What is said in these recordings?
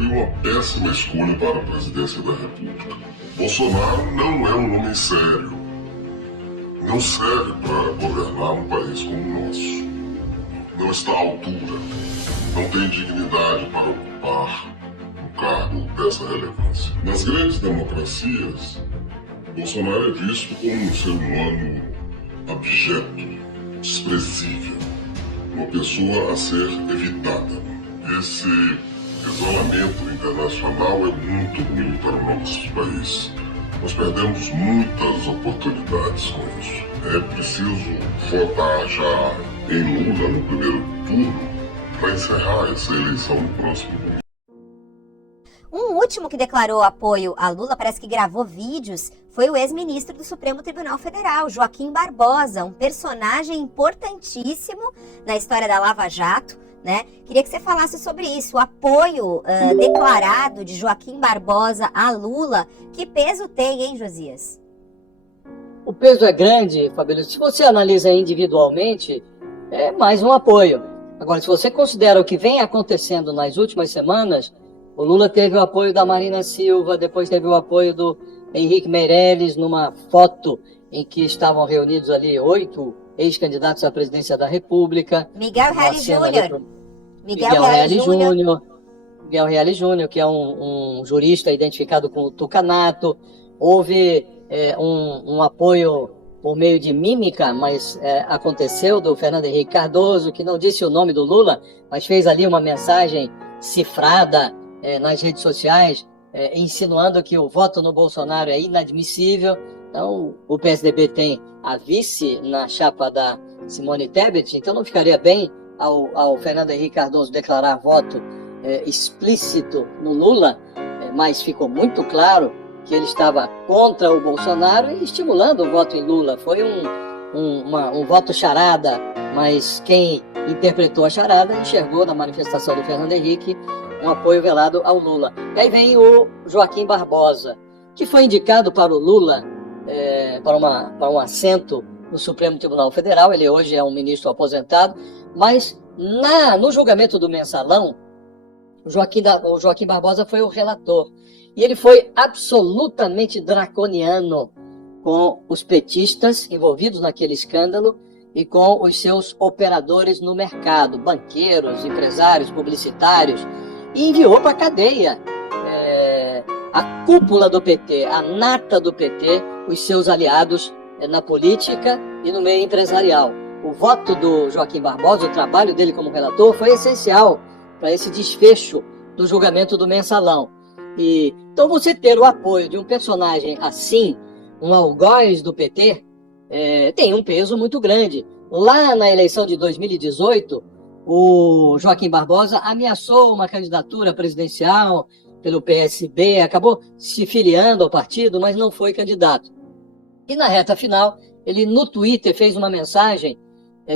seria uma péssima escolha para a presidência da República. Bolsonaro não é um homem sério. Não serve para governar um país como o nosso. Não está à altura. Não tem dignidade para ocupar um cargo dessa relevância. Nas grandes democracias, Bolsonaro é visto como um ser humano abjeto, desprezível, uma pessoa a ser evitada. Esse isolamento internacional é muito ruim para o nosso país. Nós perdemos muitas oportunidades com isso. É preciso votar já em Lula no primeiro turno para encerrar essa eleição no próximo domingo. Um último que declarou apoio a Lula, parece que gravou vídeos, foi o ex-ministro do Supremo Tribunal Federal, Joaquim Barbosa, um personagem importantíssimo na história da Lava Jato, né? Queria que você falasse sobre isso, o apoio declarado de Joaquim Barbosa a Lula. Que peso tem, hein, Josias? O peso é grande, Fabíola. Se você analisa individualmente, é mais um apoio. Agora, se você considera o que vem acontecendo nas últimas semanas, o Lula teve o apoio da Marina Silva, depois teve o apoio do Henrique Meirelles, numa foto em que estavam reunidos ali 8 ex-candidatos à presidência da República. Miguel Reale Júnior. Miguel Reale Júnior, que é um jurista identificado com o Tucanato. Houve um apoio por meio de mímica, mas aconteceu, do Fernando Henrique Cardoso, que não disse o nome do Lula, mas fez ali uma mensagem cifrada nas redes sociais, insinuando que o voto no Bolsonaro é inadmissível. Então, o PSDB tem a vice na chapa da Simone Tebet, então não ficaria bem ao Fernando Henrique Cardoso declarar voto explícito no Lula, mas ficou muito claro que ele estava contra o Bolsonaro e estimulando o voto em Lula. Foi um voto charada, mas quem interpretou a charada enxergou na manifestação do Fernando Henrique um apoio velado ao Lula. E aí vem o Joaquim Barbosa, que foi indicado para o Lula para um assento no Supremo Tribunal Federal. Ele hoje é um ministro aposentado, mas no julgamento do Mensalão, o Joaquim Barbosa foi o relator. E ele foi absolutamente draconiano com os petistas envolvidos naquele escândalo e com os seus operadores no mercado, banqueiros, empresários, publicitários, e enviou para a cadeia a cúpula do PT, a nata do PT, os seus aliados na política e no meio empresarial. O voto do Joaquim Barbosa, o trabalho dele como relator, foi essencial para esse desfecho do julgamento do Mensalão. Então você ter o apoio de um personagem assim, um algoz do PT, tem um peso muito grande. Lá na eleição de 2018, o Joaquim Barbosa ameaçou uma candidatura presidencial pelo PSB, acabou se filiando ao partido, mas não foi candidato. E na reta final, ele no Twitter fez uma mensagem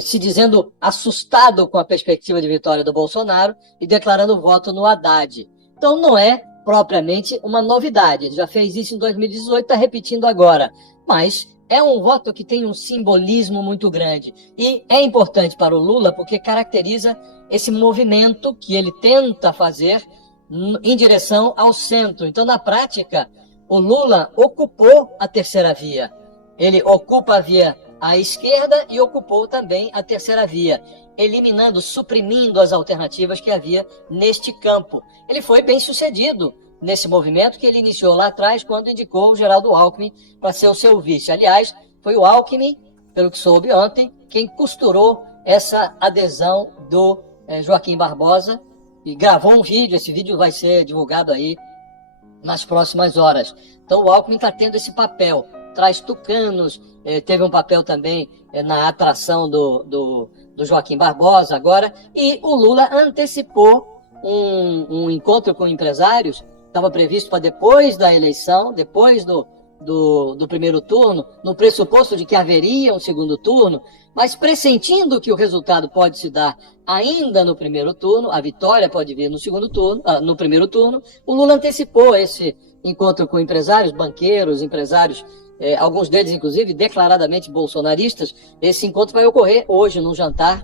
se dizendo assustado com a perspectiva de vitória do Bolsonaro e declarando voto no Haddad. Então não é propriamente uma novidade, ele já fez isso em 2018, está repetindo agora, mas é um voto que tem um simbolismo muito grande e é importante para o Lula porque caracteriza esse movimento que ele tenta fazer em direção ao centro. Então, na prática, o Lula ocupou a terceira via. Ele ocupa a via à esquerda e ocupou também a terceira via, eliminando, suprimindo as alternativas que havia neste campo. Ele foi bem sucedido nesse movimento que ele iniciou lá atrás, quando indicou o Geraldo Alckmin para ser o seu vice. Aliás, foi o Alckmin, pelo que soube ontem, quem costurou essa adesão do Joaquim Barbosa e gravou um vídeo. Esse vídeo vai ser divulgado aí nas próximas horas. Então o Alckmin está tendo esse papel, traz tucanos, teve um papel também na atração do Joaquim Barbosa agora, e o Lula antecipou um encontro com empresários, estava previsto para depois da eleição, depois do primeiro turno, no pressuposto de que haveria um segundo turno, mas pressentindo que o resultado pode se dar ainda no primeiro turno, a vitória pode vir no primeiro turno, o Lula antecipou esse encontro com empresários, banqueiros, empresários, alguns deles, inclusive, declaradamente bolsonaristas. Esse encontro vai ocorrer hoje, num jantar,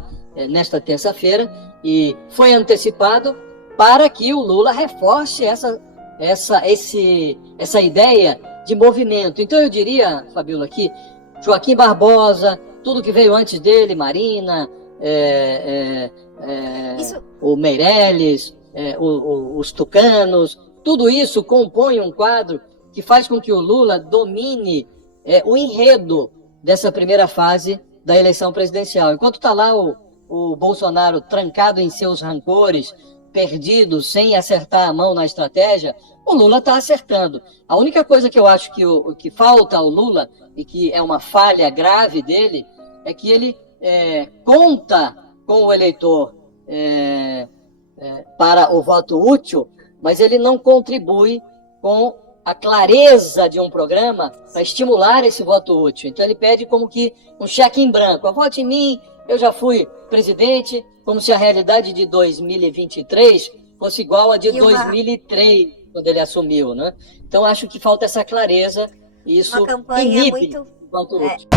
nesta terça-feira, e foi antecipado para que o Lula reforce essa ideia de movimento. Então eu diria, Fabíola, que Joaquim Barbosa, tudo que veio antes dele, Marina, o Meirelles, os tucanos, tudo isso compõe um quadro que faz com que o Lula domine o enredo dessa primeira fase da eleição presidencial. Enquanto está lá o Bolsonaro trancado em seus rancores, perdido, sem acertar a mão na estratégia, o Lula está acertando. A única coisa que eu acho que falta ao Lula, e que é uma falha grave dele, é que ele conta com o eleitor para o voto útil, mas ele não contribui com a clareza de um programa para estimular esse voto útil. Então ele pede como que um cheque em branco. Vote em mim, eu já fui presidente, como se a realidade de 2023 fosse igual a de 2003, quando ele assumiu, né? Então acho que falta essa clareza e isso inibe o voto útil.